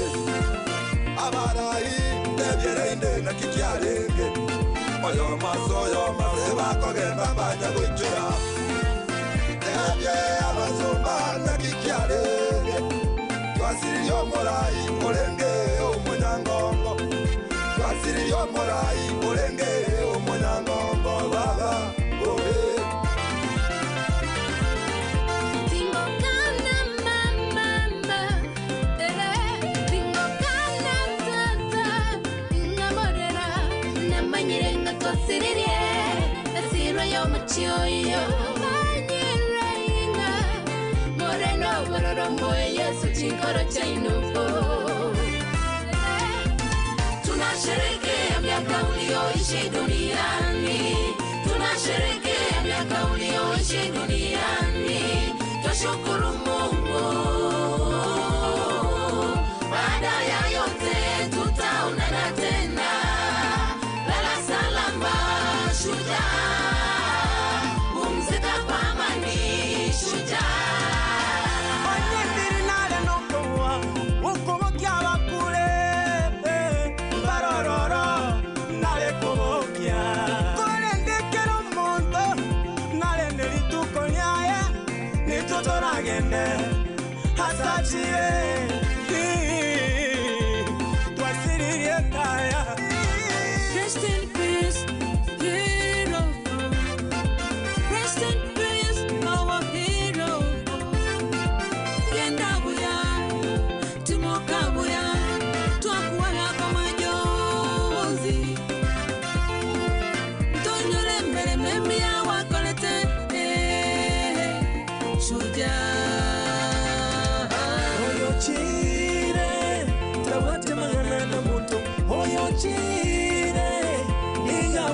kikiarenge abarai nebyerende na kikiarenge oyo maseba kogenda banya gwichira nebye abazomba na kikiarenge twasiri yo morai olenge omunyangongo twasiri yo morai olenge omunyangongo baba obe Yo Manyiranga Moreno Bororomo Yesu Chinkoro Chainufo Tunasherehekea miaka ulioishi duniani Tunasherehekea miaka ulioishi duniani Twashukuru Mungu baada ya yote tutaonana tena Lala salama shujaa Rest in peace, hero. Rest in peace, our hero. Yendabuya, tumokabuya, twakuwala kama jozi. Tonyole mbele memia wakolete, shujaa.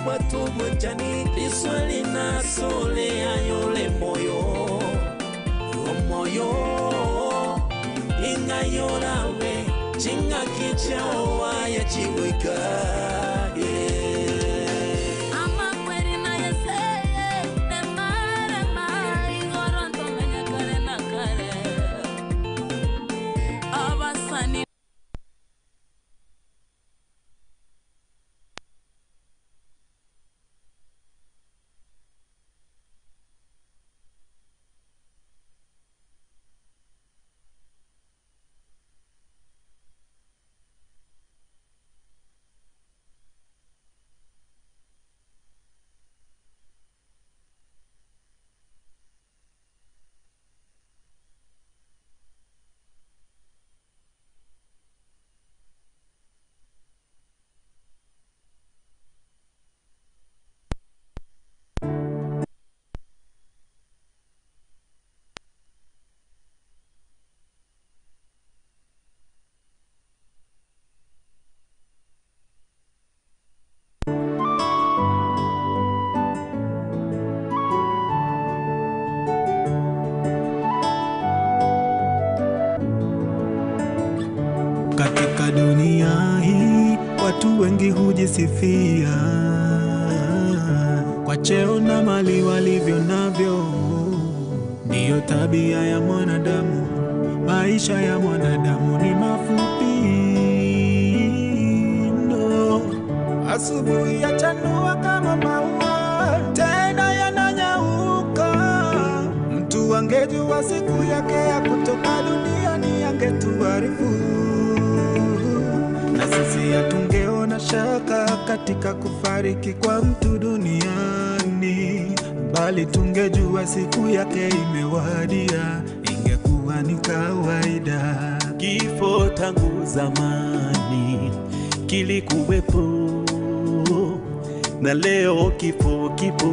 Watu mchani liswali na sole ayole moyo moyo ingayorawe chinga kichao ya chibwika ama kweli na yese de mara mai goronto menya kare na kare abasani Katika dunia hii watu wengi hujisifia kwa cheo na mali walivyo navyo. Ndiyo tabia ya mwanadamu. Maisha ya mwanadamu ni mafupi no. Asubuhi yachanua kama maua, tena yananyauka. Mtu angejua siku yake ya kutoka duniani angetuarifu. Na sisi hatungeona shaka katika kufariki kwa mtu duniani, bali tungejua siku yake imewadia, ingekuwa ni kawaida. Kifo tangu zamani kilikuwepo, na leo kifo kipo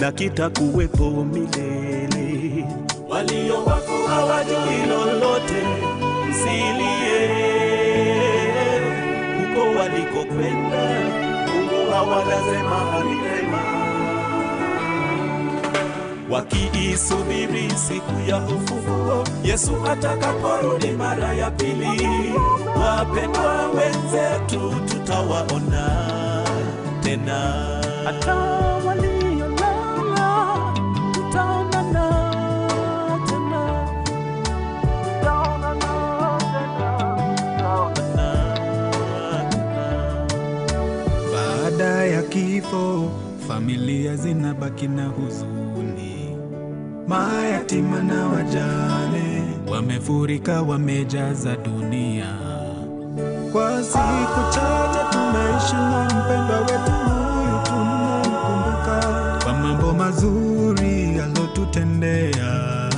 na kitakuwepo milele. Walio wafu hawajui lolote, msilie huko walikokwenda. Mungu hawanasema halilema, wakiisubiri siku ya ufufuo, Yesu atakaporudi mara ya pili. Wapendwa wenzetu tutawaona tena, hata waliolala tutaonana tena, tutaonana tena. kifo, familia zinabaki na huzuni. Mayatima na wajane wamefurika, wamejaza dunia. Kwa siku chache tumeishi na mpendwa wetu huyu, tunamkumbuka kwa mambo mazuri alotutendea,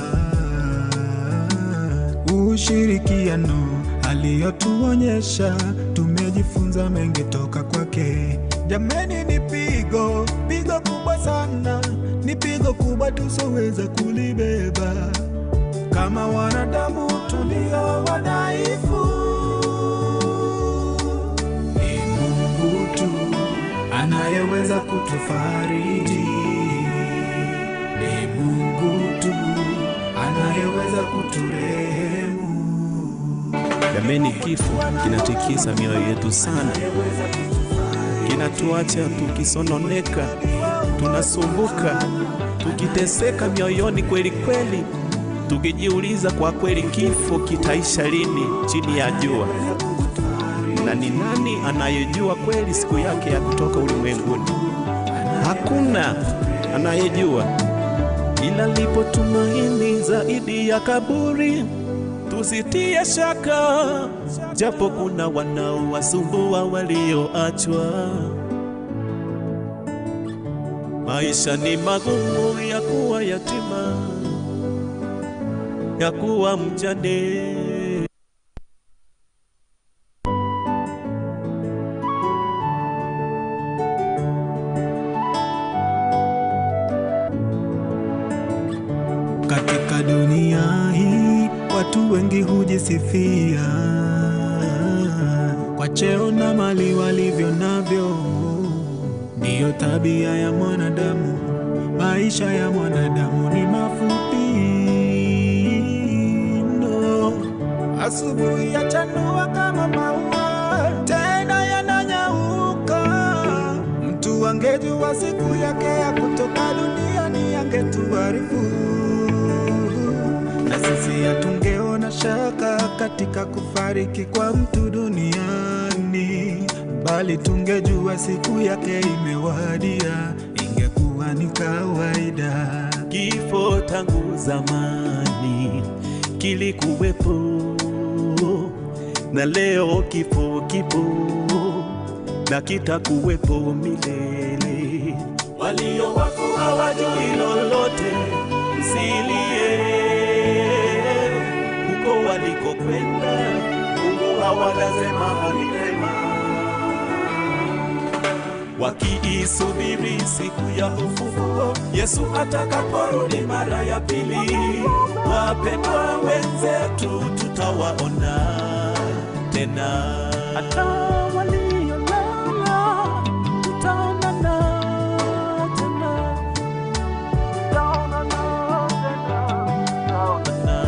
ushirikiano aliyotuonyesha. Tumejifunza mengi toka kwake. Jameni, ni pigo kubwa sana, ni pigo kubwa tusoweza kulibeba kama wanadamu tulio wadhaifu. Ni Mungu tu anayeweza kutufariji, ni Mungu tu anayeweza kuturehemu. Jameni, kifo kinatikisa mioyo yetu sana, kinatuacha tukisononeka, tunasumbuka, tukiteseka mioyoni kweli kweli, tukijiuliza kwa kweli kifo kitaisha lini chini ya jua? Na ni nani anayejua kweli siku yake ya kutoka ulimwenguni? Hakuna anayejua, ila lipo tumaini zaidi ya kaburi. Tusitie shaka, japo kuna wanaowasumbua walioachwa. Maisha ni magumu, ya kuwa yatima, ya kuwa mjane. Katika dunia hii watu wengi hujisifia kwa cheo na mali walivyo navyo. Ndiyo tabia ya mwanadamu. Maisha ya mwanadamu ni mafupi no. Asubuhi yachanua kama maua, tena yananyauka. Mtu angejua siku yake ya kutoka duniani angetuarifu, na sisi hatungeona shaka katika kufariki kwa mtu duniani, bali tungejua siku yake imewadia, ingekuwa ni kawaida. Kifo tangu zamani kilikuwepo, na leo kifo kipo na kitakuwepo milele. Walio wafu hawajui lolote, msilie huko walikokwenda, Mungu hawanasema halipema. Wakiisubiri siku ya ufufuo, Yesu atakaporudi mara ya pili, wapendwa wenzetu tutawaona tena. Hata waliolala tutaonana tena, tutaonana tena.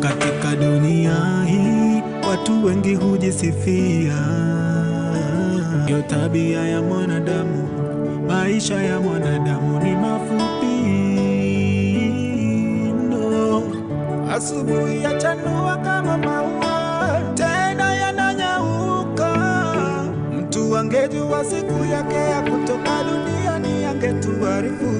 Katika dunia hii watu wengi hujisifia, ndiyo tabia ya mwanadamu. Maisha ya mwanadamu ni mafupi no. Asubuhi yachanua kama maua, tena yananyauka. Mtu angejua siku yake ya kutoka duniani angetuarifu,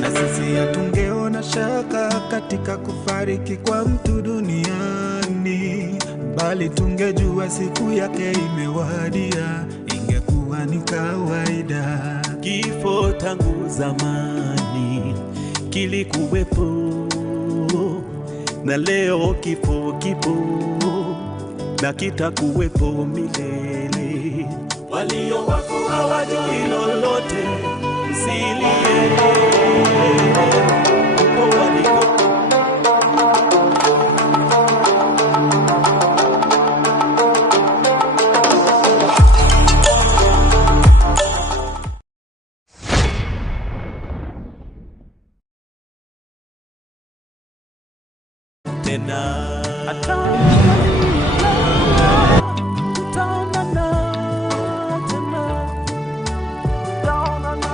na sisi hatungeona shaka katika kufariki kwa mtu duniani, bali tungejua siku yake imewadia, ingekuwa ni kawaida. Kifo tangu zamani kilikuwepo, na leo kifo kipo na kitakuwepo milele. Walio wafu hawajui lolote, msilie huko waliko. Tena tutaonana tena, tutaonana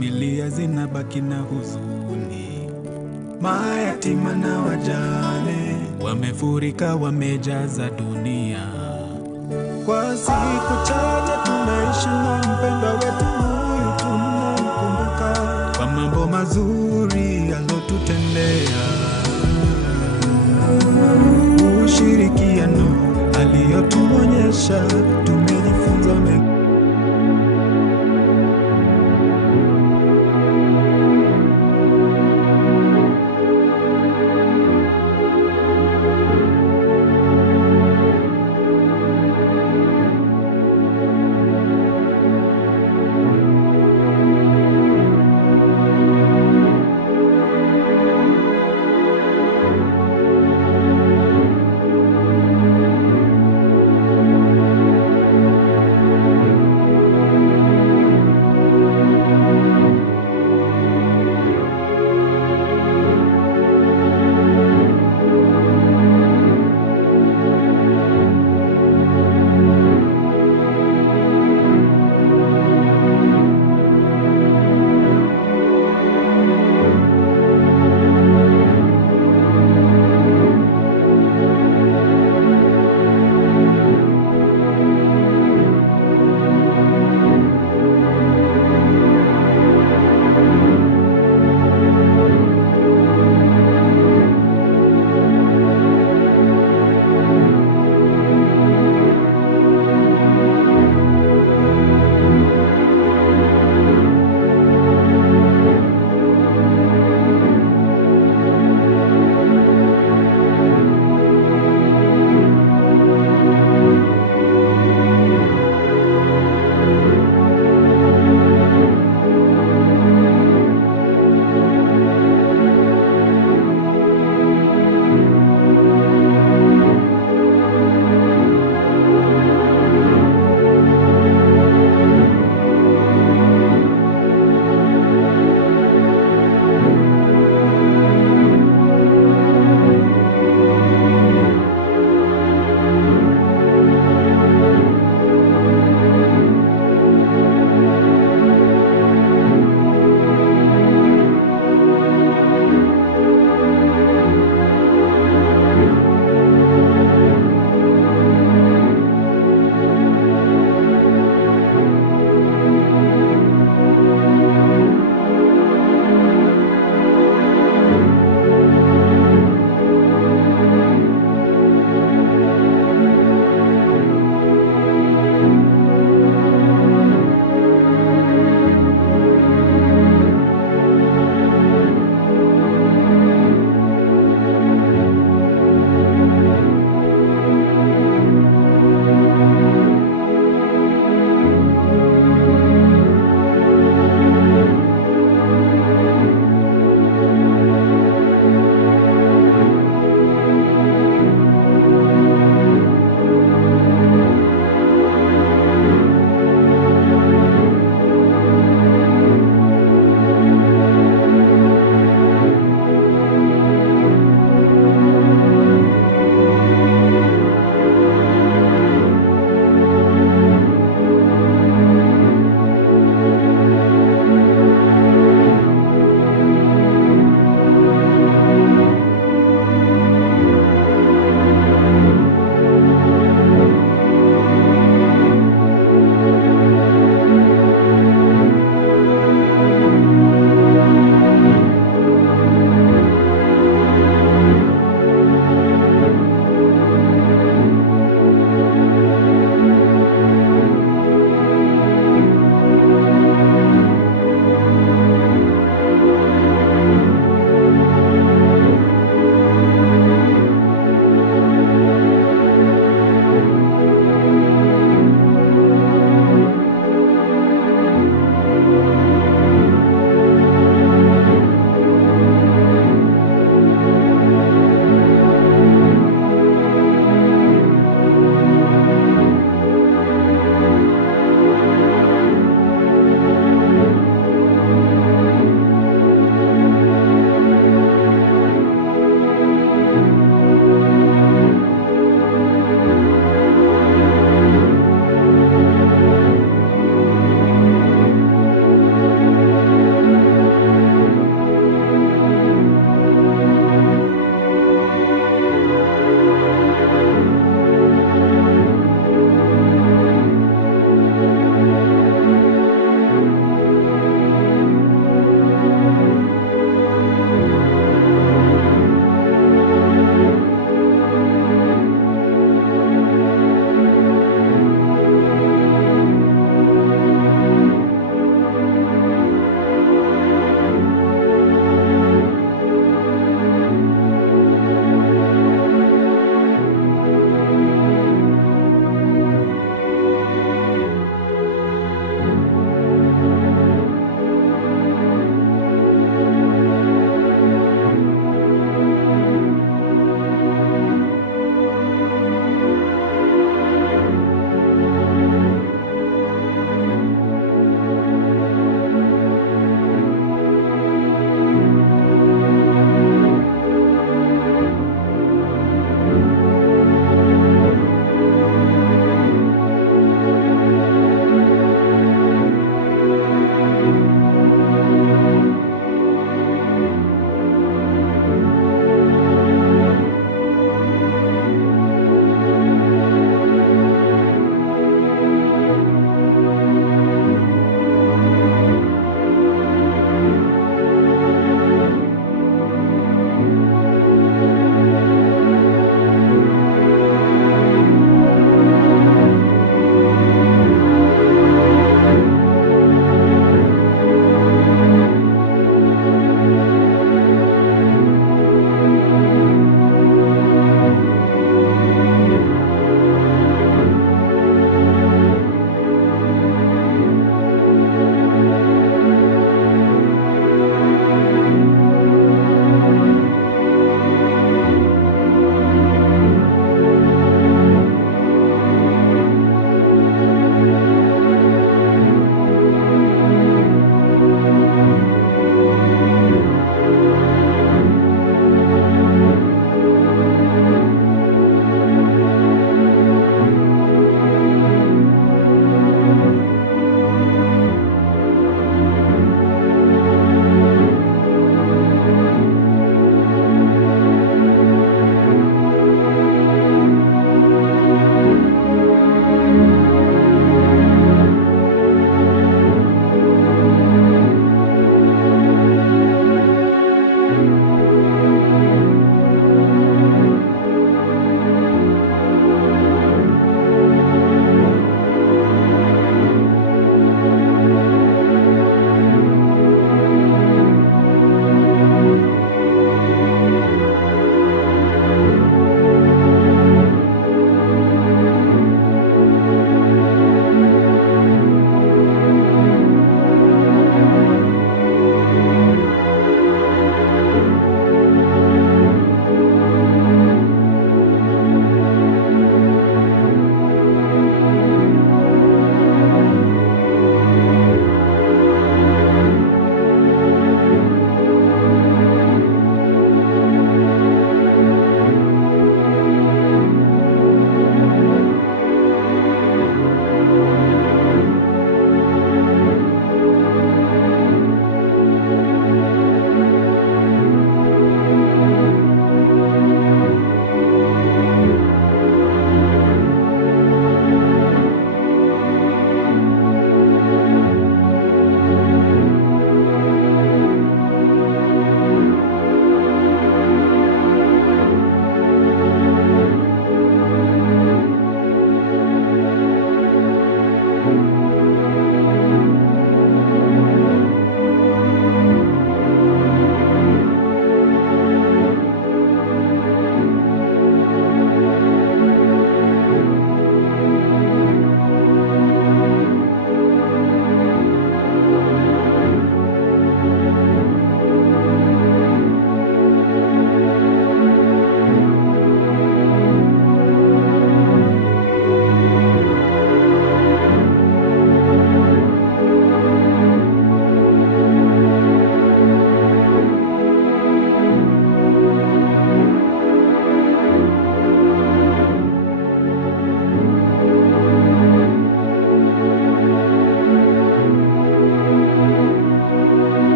familia zinabaki na huzuni, mayatima na wajane wamefurika, wamejaza dunia. Kwa siku chache tunaishi na mpendwa wetu huyu, tunamkumbuka kwa mambo mazuri alotutendea, ushirikiano aliyotuonyesha, tumejifunza mengi.